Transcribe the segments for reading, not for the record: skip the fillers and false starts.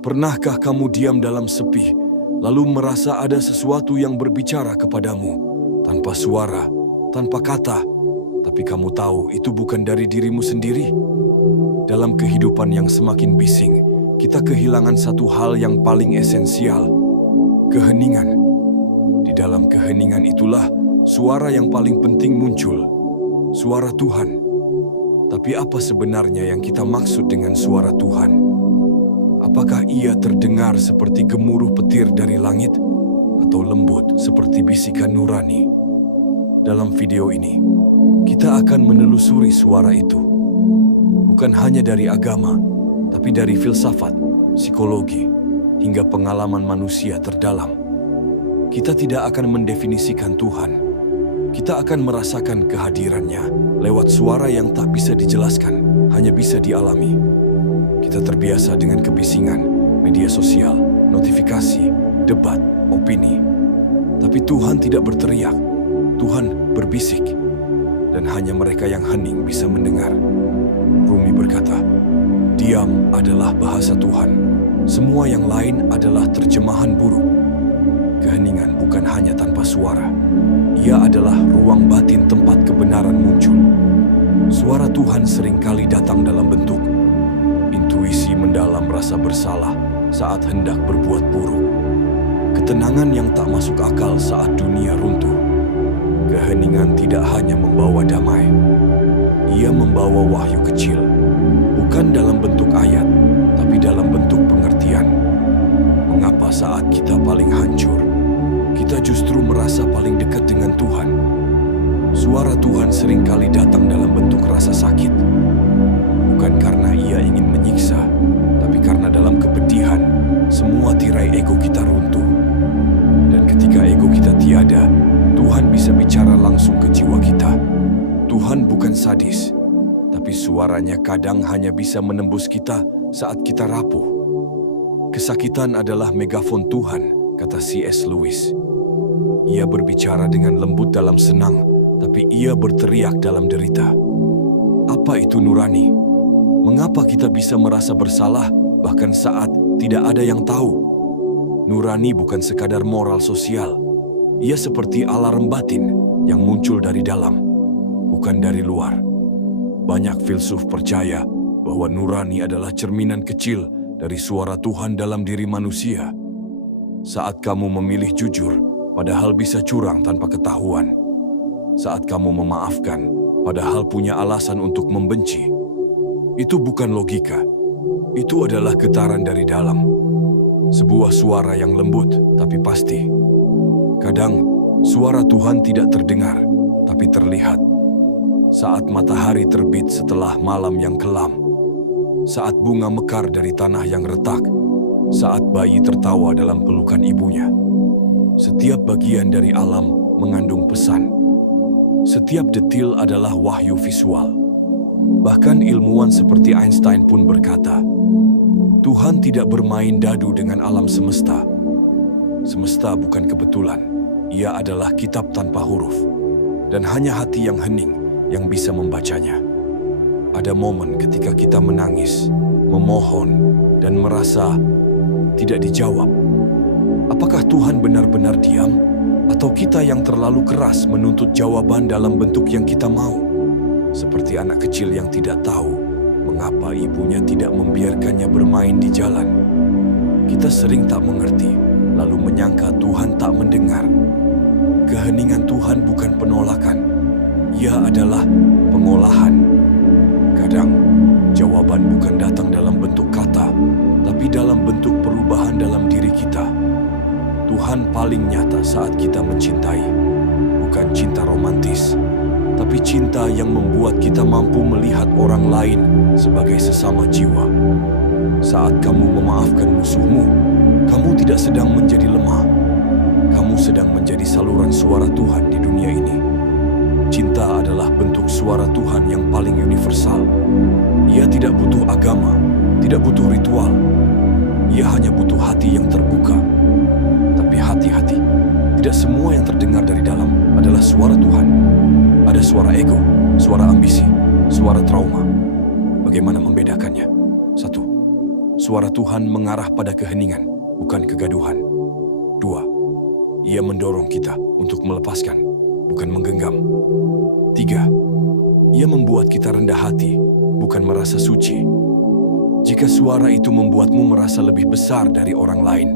Pernahkah kamu diam dalam sepi, lalu merasa ada sesuatu yang berbicara kepadamu, tanpa suara, tanpa kata, tapi kamu tahu itu bukan dari dirimu sendiri? Dalam kehidupan yang semakin bising, kita kehilangan satu hal yang paling esensial, keheningan. Di dalam keheningan itulah suara yang paling penting muncul, suara Tuhan. Tapi apa sebenarnya yang kita maksud dengan suara Tuhan? Apakah ia terdengar seperti gemuruh petir dari langit, atau lembut seperti bisikan nurani? Dalam video ini, kita akan menelusuri suara itu. Bukan hanya dari agama, tapi dari filsafat, psikologi, hingga pengalaman manusia terdalam. Kita tidak akan mendefinisikan Tuhan. Kita akan merasakan kehadirannya lewat suara yang tak bisa dijelaskan, hanya bisa dialami. Kita terbiasa dengan kebisingan, media sosial, notifikasi, debat, opini. Tapi Tuhan tidak berteriak, Tuhan berbisik. Dan hanya mereka yang hening bisa mendengar. Rumi berkata, diam adalah bahasa Tuhan. Semua yang lain adalah terjemahan buruk. Keheningan bukan hanya tanpa suara. Ia adalah ruang batin tempat kebenaran muncul. Suara Tuhan seringkali datang dalam bentuk intuisi mendalam rasa bersalah saat hendak berbuat buruk. Ketenangan yang tak masuk akal saat dunia runtuh. Keheningan tidak hanya membawa damai. Ia membawa wahyu kecil. Bukan dalam bentuk ayat, tapi dalam bentuk pengertian. Mengapa saat kita paling hancur, kita justru merasa paling dekat dengan Tuhan? Suara Tuhan seringkali datang dalam bentuk rasa sakit. Bukan karena ia ingin menyiksa, tapi karena dalam kepedihan, semua tirai ego kita runtuh. Dan ketika ego kita tiada, Tuhan bisa bicara langsung ke jiwa kita. Tuhan bukan sadis, tapi suaranya kadang hanya bisa menembus kita saat kita rapuh. Kesakitan adalah megafon Tuhan, kata C.S. Lewis. Ia berbicara dengan lembut dalam senang, tapi ia berteriak dalam derita. Apa itu nurani? Mengapa kita bisa merasa bersalah bahkan saat tidak ada yang tahu? Nurani bukan sekadar moral sosial. Ia seperti alarm batin yang muncul dari dalam, bukan dari luar. Banyak filsuf percaya bahwa nurani adalah cerminan kecil dari suara Tuhan dalam diri manusia. Saat kamu memilih jujur, padahal bisa curang tanpa ketahuan. Saat kamu memaafkan, padahal punya alasan untuk membenci. Itu bukan logika. Itu adalah getaran dari dalam. Sebuah suara yang lembut, tapi pasti. Kadang, suara Tuhan tidak terdengar, tapi terlihat. Saat matahari terbit setelah malam yang kelam. Saat bunga mekar dari tanah yang retak. Saat bayi tertawa dalam pelukan ibunya. Setiap bagian dari alam mengandung pesan. Setiap detil adalah wahyu visual. Bahkan ilmuwan seperti Einstein pun berkata, Tuhan tidak bermain dadu dengan alam semesta. Semesta bukan kebetulan, ia adalah kitab tanpa huruf. Dan hanya hati yang hening yang bisa membacanya. Ada momen ketika kita menangis, memohon, dan merasa tidak dijawab. Apakah Tuhan benar-benar diam? Atau kita yang terlalu keras menuntut jawaban dalam bentuk yang kita mau? Seperti anak kecil yang tidak tahu mengapa ibunya tidak membiarkannya bermain di jalan. Kita sering tak mengerti, lalu menyangka Tuhan tak mendengar. Keheningan Tuhan bukan penolakan, ia adalah pengolahan. Kadang, jawaban bukan datang dalam bentuk kata, tapi dalam bentuk perubahan dalam diri kita. Tuhan paling nyata saat kita mencintai, bukan cinta romantis, tapi cinta yang membuat kita mampu melihat orang lain sebagai sesama jiwa. Saat kamu memaafkan musuhmu, kamu tidak sedang menjadi lemah. Kamu sedang menjadi saluran suara Tuhan di dunia ini. Cinta adalah bentuk suara Tuhan yang paling universal. Ia tidak butuh agama, tidak butuh ritual. Ia hanya butuh hati yang terbuka. Tapi hati-hati, tidak semua yang terdengar dari dalam adalah suara Tuhan. Ada suara ego, suara ambisi, suara trauma. Bagaimana membedakannya? 1. suara Tuhan mengarah pada keheningan, bukan kegaduhan. 2. Ia mendorong kita untuk melepaskan, bukan menggenggam. 3. Ia membuat kita rendah hati, bukan merasa suci. Jika suara itu membuatmu merasa lebih besar dari orang lain,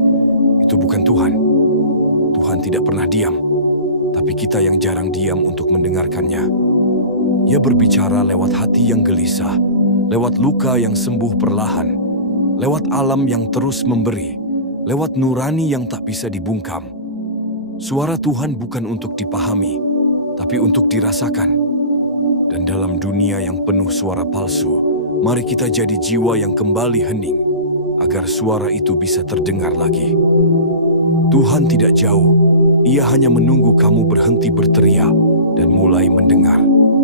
itu bukan Tuhan. Tuhan tidak pernah diam, tapi kita yang jarang diam untuk mendengarkannya. Ia berbicara lewat hati yang gelisah, lewat luka yang sembuh perlahan, lewat alam yang terus memberi, lewat nurani yang tak bisa dibungkam. Suara Tuhan bukan untuk dipahami, tapi untuk dirasakan. Dan dalam dunia yang penuh suara palsu, mari kita jadi jiwa yang kembali hening, agar suara itu bisa terdengar lagi. Tuhan tidak jauh, Ia hanya menunggu kamu berhenti berteriak dan mulai mendengar.